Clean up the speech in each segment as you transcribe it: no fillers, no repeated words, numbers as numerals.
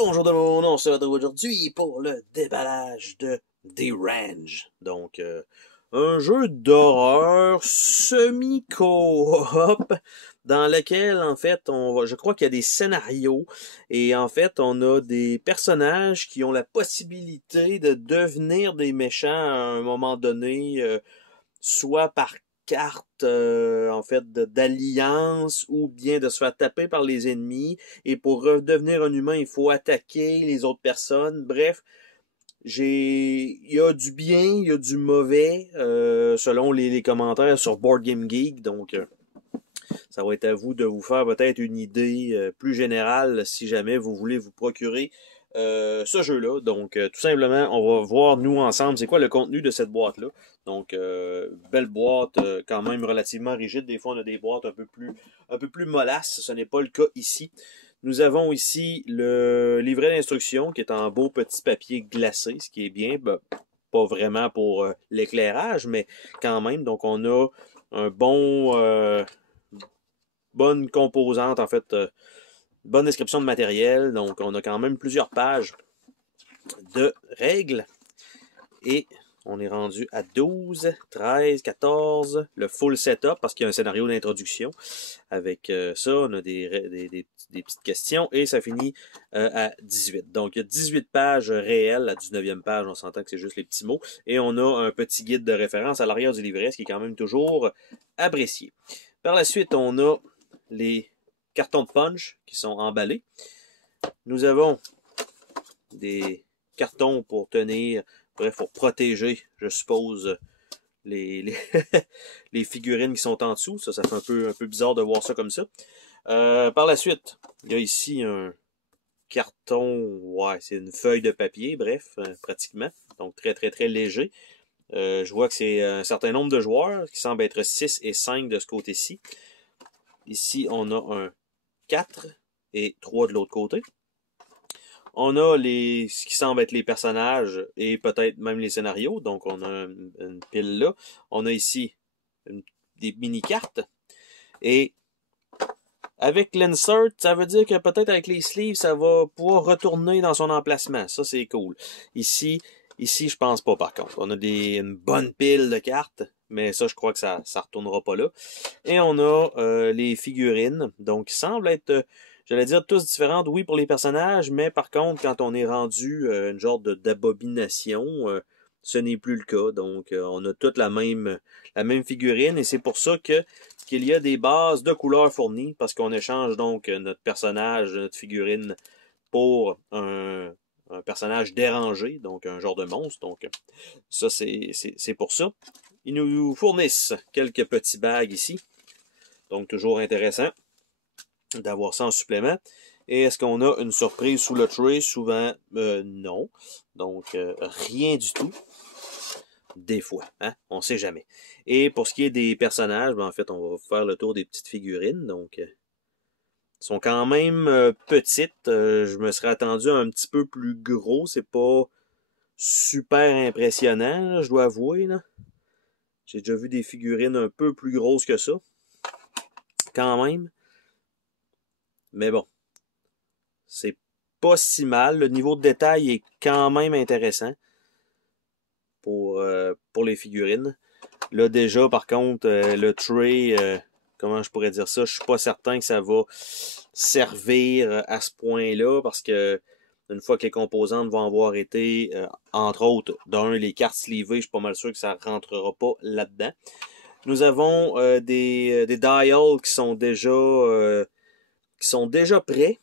Bonjour tout le monde, on se retrouve aujourd'hui pour le déballage de The Range. Donc, un jeu d'horreur semi-coop dans lequel, en fait, je crois qu'il y a des scénarios et en fait, on a des personnages qui ont la possibilité de devenir des méchants à un moment donné, soit par carte en fait d'alliance ou bien de se faire taper par les ennemis et pour redevenir un humain il faut attaquer les autres personnes. Bref, il y a du bien, il y a du mauvais selon les commentaires sur Board Game Geek, donc ça va être à vous de vous faire peut-être une idée plus générale si jamais vous voulez vous procurer ce jeu-là. Donc, tout simplement, on va voir, nous, ensemble, c'est quoi le contenu de cette boîte-là. Donc, belle boîte, quand même relativement rigide. Des fois, on a des boîtes un peu plus mollasses. Ce n'est pas le cas ici. Nous avons ici le livret d'instruction qui est en beau petit papier glacé, ce qui est bien. Ben, pas vraiment pour l'éclairage, mais quand même. Donc, on a un bonne composante, en fait, bonne description de matériel. Donc, on a quand même plusieurs pages de règles. Et on est rendu à 12, 13, 14, le full setup, parce qu'il y a un scénario d'introduction. Avec ça, on a des petites questions, et ça finit à 18. Donc, il y a 18 pages réelles. La 19e page, on s'entend que c'est juste les petits mots. Et on a un petit guide de référence à l'arrière du livret, ce qui est quand même toujours apprécié. Par la suite, on a les cartons de punch qui sont emballés. Nous avons des cartons pour tenir, bref, pour protéger, je suppose, les figurines qui sont en dessous. Ça fait un peu bizarre de voir ça comme ça. Par la suite, il y a ici un carton, ouais, c'est une feuille de papier, bref, pratiquement. Donc très très très léger. Je vois que c'est un certain nombre de joueurs, qui semble être 6 et 5 de ce côté-ci. Ici, on a un 4 et 3 de l'autre côté. On a ce qui semble être les personnages et peut-être même les scénarios. Donc, on a une pile là. On a ici des mini-cartes. Et avec l'insert, ça veut dire que peut-être avec les sleeves, ça va pouvoir retourner dans son emplacement. Ça, c'est cool. Ici, je pense pas par contre. On a une bonne pile de cartes. Mais ça, je crois que ça retournera pas là. Et on a les figurines. Donc, ils semblent être, j'allais dire, tous différentes. Oui, pour les personnages. Mais par contre, quand on est rendu une genre d'abomination, ce n'est plus le cas. Donc, on a toute la même figurine. Et c'est pour ça qu'il y a des bases de couleurs fournies. Parce qu'on échange donc notre personnage, notre figurine, pour un personnage dérangé. Donc, un genre de monstre. Donc, ça, c'est pour ça. Ils nous fournissent quelques petits bags ici. Donc, toujours intéressant d'avoir ça en supplément. Et est-ce qu'on a une surprise sous le tray? Souvent, non. Donc, rien du tout. Des fois, hein? On sait jamais. Et pour ce qui est des personnages, ben, en fait, on va faire le tour des petites figurines. Donc, sont quand même petites. Je me serais attendu à un petit peu plus gros. C'est pas super impressionnant, là, je dois avouer, là. J'ai déjà vu des figurines un peu plus grosses que ça. Quand même. Mais bon. C'est pas si mal. Le niveau de détail est quand même intéressant. Pour les figurines. Là, déjà, par contre, le tray, comment je pourrais dire ça? Je suis pas certain que ça va servir à ce point-là. Parce que une fois que les composantes vont avoir été, entre autres, les cartes sleevées, je suis pas mal sûr que ça rentrera pas là-dedans. Nous avons des dials qui sont déjà prêts.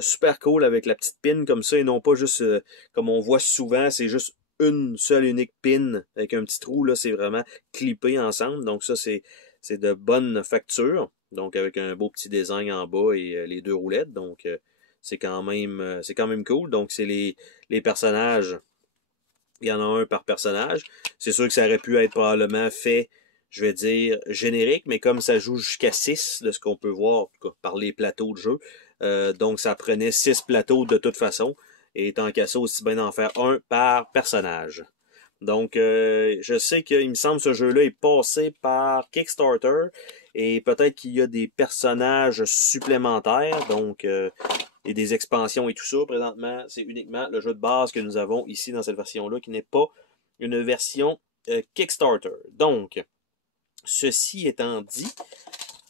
Super cool avec la petite pin comme ça et non pas juste comme on voit souvent, c'est juste une seule unique pin avec un petit trou. Là, c'est vraiment clippé ensemble. Donc ça, c'est de bonne facture. Donc avec un beau petit design en bas et les deux roulettes. Donc c'est quand même cool. Donc c'est les personnages. Il y en a un par personnage. C'est sûr que ça aurait pu être probablement fait, je vais dire, générique, mais comme ça joue jusqu'à 6, de ce qu'on peut voir, en tout cas, par les plateaux de jeu, donc ça prenait 6 plateaux de toute façon, et tant qu'à ça, aussi bien d'en faire un par personnage. Donc, je sais qu'il me semble que ce jeu-là est passé par Kickstarter, et peut-être qu'il y a des personnages supplémentaires, donc et des expansions et tout ça. Présentement, c'est uniquement le jeu de base que nous avons ici dans cette version-là, qui n'est pas une version Kickstarter. Donc, ceci étant dit,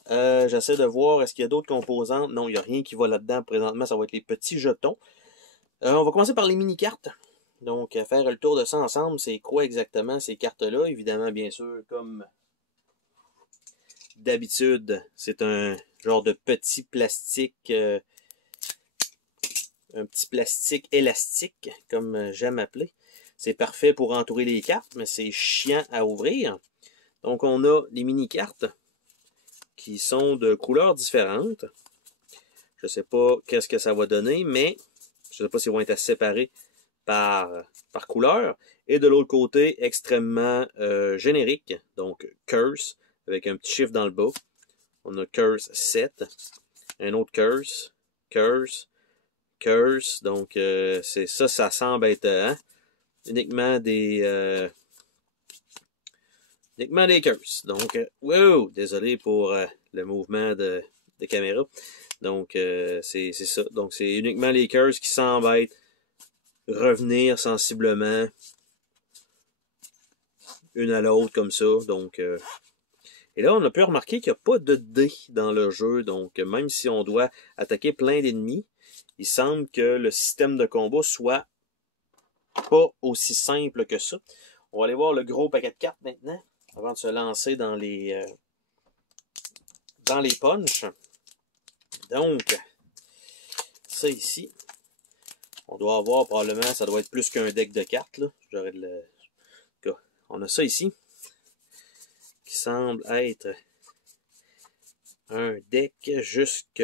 j'essaie de voir, est-ce qu'il y a d'autres composantes? Non, il n'y a rien qui va là-dedans présentement, ça va être les petits jetons. On va commencer par les mini-cartes. Donc, à faire le tour de ça ensemble, c'est quoi exactement ces cartes-là? Évidemment, bien sûr, comme d'habitude, c'est un genre de petit plastique, un petit plastique élastique, comme j'aime appeler. C'est parfait pour entourer les cartes, mais c'est chiant à ouvrir. Donc, on a les mini-cartes qui sont de couleurs différentes. Je ne sais pas qu'est-ce que ça va donner, mais je ne sais pas s'ils vont être séparés par couleur. Et de l'autre côté, extrêmement générique. Donc, Curse, avec un petit chiffre dans le bas. On a Curse 7. Un autre Curse. Curse. Curse. Donc, c'est ça, ça semble être uniquement des curses. Donc, wow, désolé pour le mouvement de caméra. Donc, c'est ça. Donc, c'est uniquement les curses qui semblent être revenir sensiblement une à l'autre comme ça. Donc, et là, on a pu remarquer qu'il n'y a pas de dés dans le jeu. Donc, même si on doit attaquer plein d'ennemis, il semble que le système de combat soit pas aussi simple que ça. On va aller voir le gros paquet de cartes maintenant, avant de se lancer dans les punchs. Donc, ça ici, on doit avoir probablement, ça doit être plus qu'un deck de cartes. Là. On a ça ici, qui semble être un deck jusque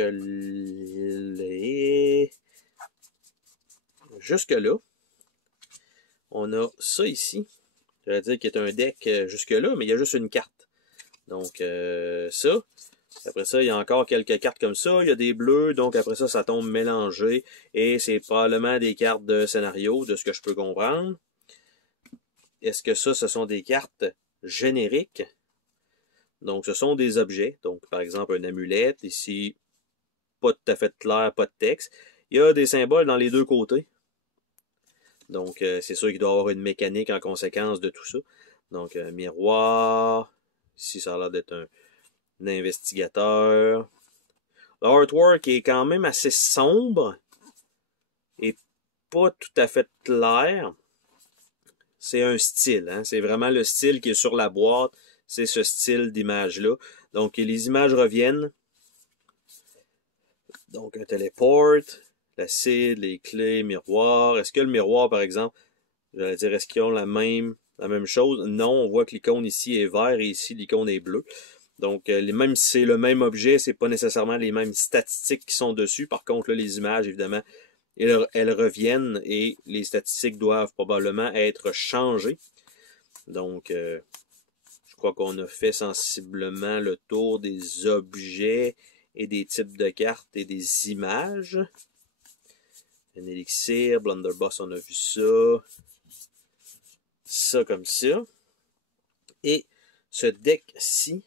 là. On a ça ici. J'allais dire qu'il est un deck jusque là, mais il y a juste une carte. Donc, ça. Après ça, il y a encore quelques cartes comme ça. Il y a des bleus, donc après ça, ça tombe mélangé. Et c'est probablement des cartes de scénario, de ce que je peux comprendre. Est-ce que ça, ce sont des cartes génériques? Donc, ce sont des objets. Donc, par exemple, une amulette. Ici, pas tout à fait clair, pas de texte. Il y a des symboles dans les deux côtés. Donc, c'est sûr qu'il doit y avoir une mécanique en conséquence de tout ça. Donc, miroir. Ici, ça a l'air d'être un investigateur. L'artwork est quand même assez sombre et pas tout à fait clair. C'est un style, hein? C'est vraiment le style qui est sur la boîte. C'est ce style d'image-là. Donc, les images reviennent. Donc, un téléport, l'acide, les clés, miroir. Est-ce que le miroir, par exemple, j'allais dire, est-ce qu'ils ont la même chose? Non, on voit que l'icône ici est vert et ici, l'icône est bleue. Donc, même si c'est le même objet, c'est pas nécessairement les mêmes statistiques qui sont dessus. Par contre, là, les images, évidemment, elles reviennent et les statistiques doivent probablement être changées. Donc, je crois qu'on a fait sensiblement le tour des objets et des types de cartes et des images. Un élixir, Blunderbuss, on a vu ça. Ça comme ça. Et ce deck-ci,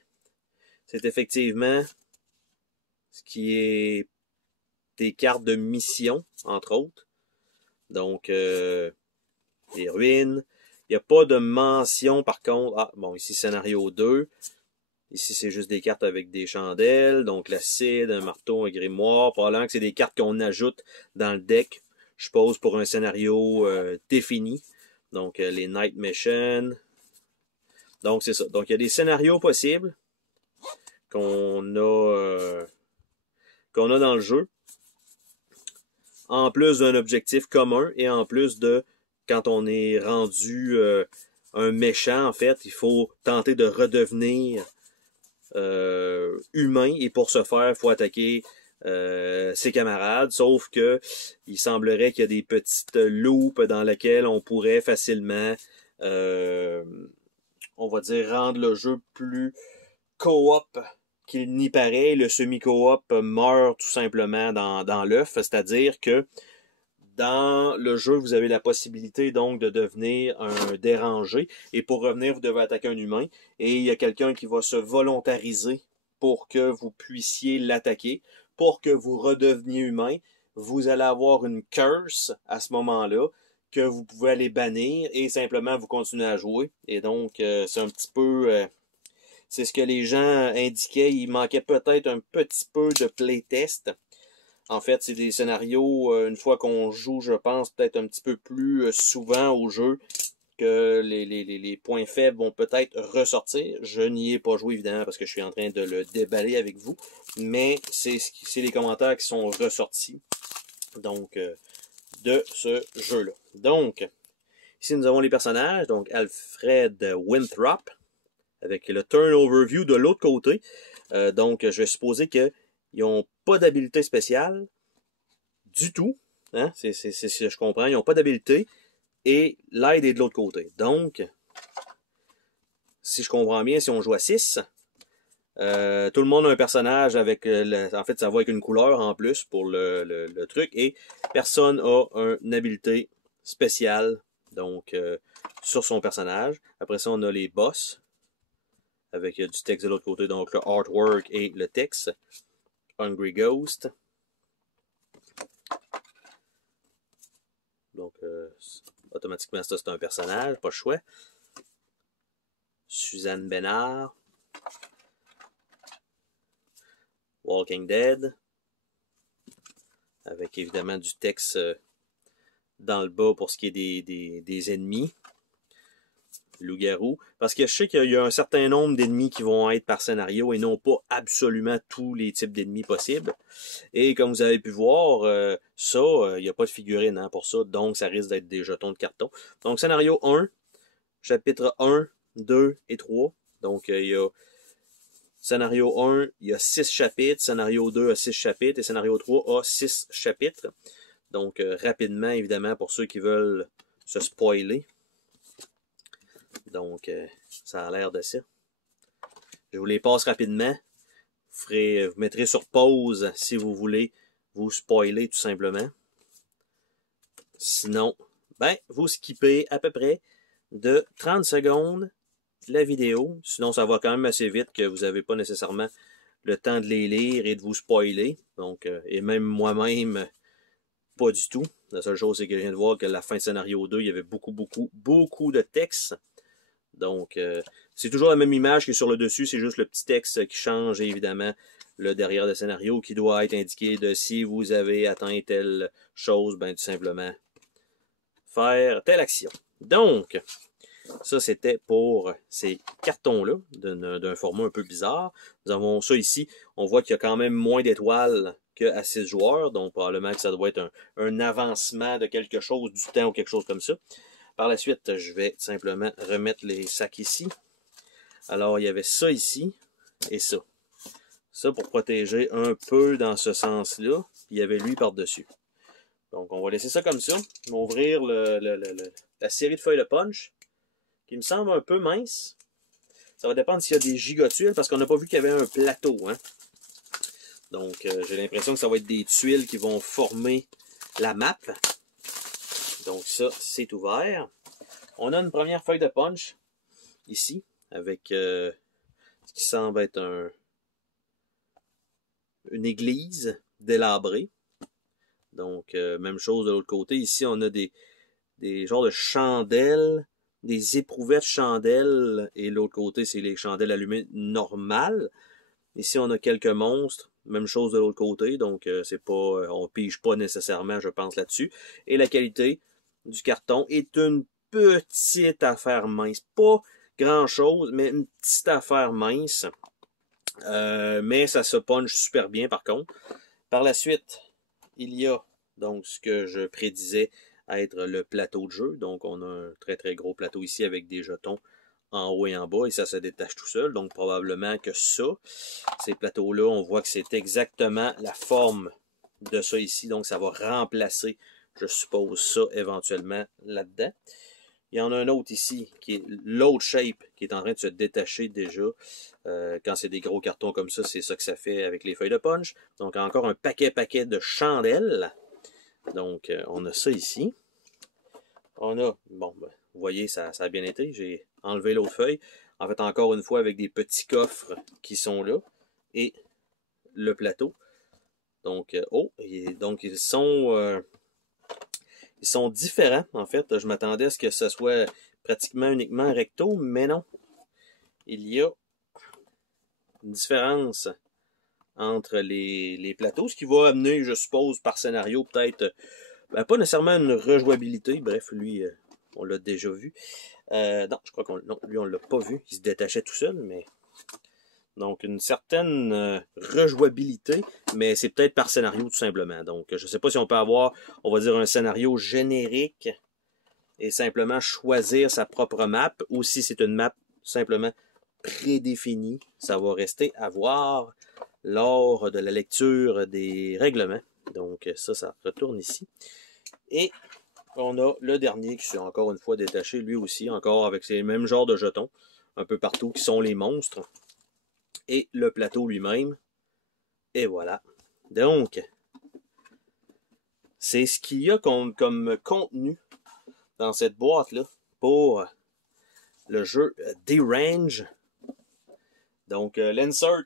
c'est effectivement ce qui est des cartes de mission, entre autres. Donc, les ruines. Il n'y a pas de mention, par contre. Ah, bon, ici, scénario 2. Ici, c'est juste des cartes avec des chandelles. Donc, l'acide, un marteau, un grimoire. Probablement que c'est des cartes qu'on ajoute dans le deck, je suppose, pour un scénario défini. Donc, les Night Mission. Donc, c'est ça. Donc, il y a des scénarios possibles qu'on a dans le jeu. En plus d'un objectif commun et en plus de, quand on est rendu un méchant, en fait, il faut tenter de redevenir humain et pour ce faire, il faut attaquer ses camarades, sauf que il semblerait qu'il y a des petites loupes dans lesquelles on pourrait facilement, on va dire, rendre le jeu plus coop qu'il n'y paraît. Le semi-coop meurt tout simplement dans l'œuf, c'est-à-dire que dans le jeu, vous avez la possibilité donc de devenir un dérangé et pour revenir, vous devez attaquer un humain et il y a quelqu'un qui va se volontariser pour que vous puissiez l'attaquer, pour que vous redeveniez humain, vous allez avoir une curse à ce moment-là que vous pouvez aller bannir et simplement vous continuer à jouer. Et donc, c'est un petit peu... c'est ce que les gens indiquaient. Il manquait peut-être un petit peu de playtest. En fait, c'est des scénarios, une fois qu'on joue, je pense, peut-être un petit peu plus souvent au jeu, que les points faibles vont peut-être ressortir. Je n'y ai pas joué, évidemment, parce que je suis en train de le déballer avec vous. Mais c'est les commentaires qui sont ressortis. Donc, de ce jeu-là. Donc, ici, nous avons les personnages. Donc, Alfred Winthrop, avec le turn overview de l'autre côté. Donc, je vais supposer qu'ils n'ont pas d'habilité spéciale du tout. Hein? C'est ce que je comprends. Ils n'ont pas d'habilité. Et l'aide est de l'autre côté. Donc, si je comprends bien, si on joue à 6, tout le monde a un personnage avec... en fait, ça va avec une couleur en plus pour le truc. Et personne a une habilité spéciale donc sur son personnage. Après ça, on a les boss avec du texte de l'autre côté. Donc, le artwork et le texte. Hungry Ghost. Donc, automatiquement, ça, c'est un personnage. Pas chouette. Suzanne Bénard. Walking Dead. Avec évidemment du texte dans le bas pour ce qui est des ennemis. Loup-garou. Parce que je sais qu'il y a un certain nombre d'ennemis qui vont être par scénario et non pas absolument tous les types d'ennemis possibles. Et comme vous avez pu voir, il n'y a pas de figurine hein, pour ça, donc ça risque d'être des jetons de carton. Donc scénario 1, chapitre 1, 2 et 3. Donc il y a scénario 1, il y a 6 chapitres, scénario 2 a 6 chapitres et scénario 3 a 6 chapitres. Donc rapidement, évidemment, pour ceux qui veulent se spoiler. Donc, ça a l'air de ça. Je vous les passe rapidement. Vous mettrez sur pause si vous voulez vous spoiler tout simplement. Sinon, ben, vous skippez à peu près de 30 secondes la vidéo. Sinon, ça va quand même assez vite que vous n'avez pas nécessairement le temps de les lire et de vous spoiler. Donc, et même moi-même, pas du tout. La seule chose, c'est que je viens de voir que la fin de scénario 2, il y avait beaucoup de texte. Donc, c'est toujours la même image qui est sur le dessus, c'est juste le petit texte qui change, et évidemment, le derrière le scénario qui doit être indiqué de si vous avez atteint telle chose, ben tout simplement faire telle action. Donc, ça c'était pour ces cartons-là, d'un format un peu bizarre. Nous avons ça ici, on voit qu'il y a quand même moins d'étoiles qu'à 6 joueurs, donc probablement que ça doit être un avancement de quelque chose, du temps ou quelque chose comme ça. Par la suite, je vais simplement remettre les sacs ici. Alors, il y avait ça ici et ça. Ça pour protéger un peu dans ce sens-là. Il y avait lui par-dessus. Donc, on va laisser ça comme ça. On va ouvrir la série de feuilles de punch, qui me semble un peu mince. Ça va dépendre s'il y a des gigatuiles, parce qu'on n'a pas vu qu'il y avait un plateau. Hein? Donc, j'ai l'impression que ça va être des tuiles qui vont former la map. Donc ça, c'est ouvert. On a une première feuille de punch, ici, avec ce qui semble être une église délabrée. Donc, même chose de l'autre côté. Ici, on a des genres de chandelles, des éprouvettes chandelles, et l'autre côté, c'est les chandelles allumées normales. Ici, on a quelques monstres. Même chose de l'autre côté, donc c'est pas, on pige pas nécessairement, je pense, là-dessus. Et la qualité du carton est une petite affaire mince. Pas grand-chose, mais une petite affaire mince. Mais ça se punch super bien, par contre. Par la suite, il y a donc ce que je prédisais être le plateau de jeu. Donc, on a un très gros plateau ici avec des jetons en haut et en bas, et ça se détache tout seul. Donc, probablement que ça, ces plateaux-là, on voit que c'est exactement la forme de ça ici. Donc, ça va remplacer, je suppose, ça éventuellement là-dedans. Il y en a un autre ici, qui est l'autre shape, qui est en train de se détacher déjà. Quand c'est des gros cartons comme ça, c'est ça que ça fait avec les feuilles de punch. Donc, encore un paquet de chandelles. Donc, on a ça ici. On a, bon, ben, vous voyez, ça a bien été. J'ai enlevé l'autre feuille. En fait, encore une fois, avec des petits coffres qui sont là. Et le plateau. Donc, donc ils sont différents, en fait. Je m'attendais à ce que ce soit pratiquement uniquement recto, mais non. Il y a une différence entre les plateaux, ce qui va amener, je suppose, par scénario, peut-être, pas nécessairement une rejouabilité. Bref, lui, on l'a déjà vu. Non, je crois lui, on l'a pas vu. Il se détachait tout seul, mais... Donc, une certaine rejouabilité, mais c'est peut-être par scénario, tout simplement. Donc, je ne sais pas si on peut avoir, on va dire, un scénario générique et simplement choisir sa propre map, ou si c'est une map simplement prédéfinie. Ça va rester à voir lors de la lecture des règlements. Donc, ça retourne ici. Et on a le dernier qui s'est encore une fois détaché, lui aussi, encore avec ces mêmes genres de jetons, un peu partout, qui sont les monstres. Et le plateau lui-même. Et voilà. Donc, c'est ce qu'il y a comme contenu dans cette boîte-là pour le jeu D-Range. Donc, l'insert,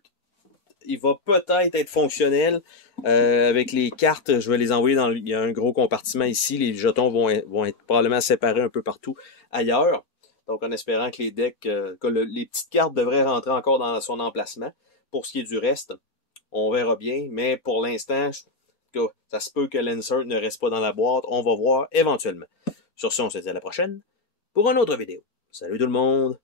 il va peut-être être fonctionnel. Avec les cartes, je vais les envoyer dans... Il y a un gros compartiment ici. Les jetons vont être probablement séparés un peu partout ailleurs. Donc, en espérant que les decks, les petites cartes devraient rentrer encore dans son emplacement. Pour ce qui est du reste, on verra bien. Mais pour l'instant, ça se peut que l'insert ne reste pas dans la boîte. On va voir éventuellement. Sur ce, on se dit à la prochaine pour une autre vidéo. Salut tout le monde!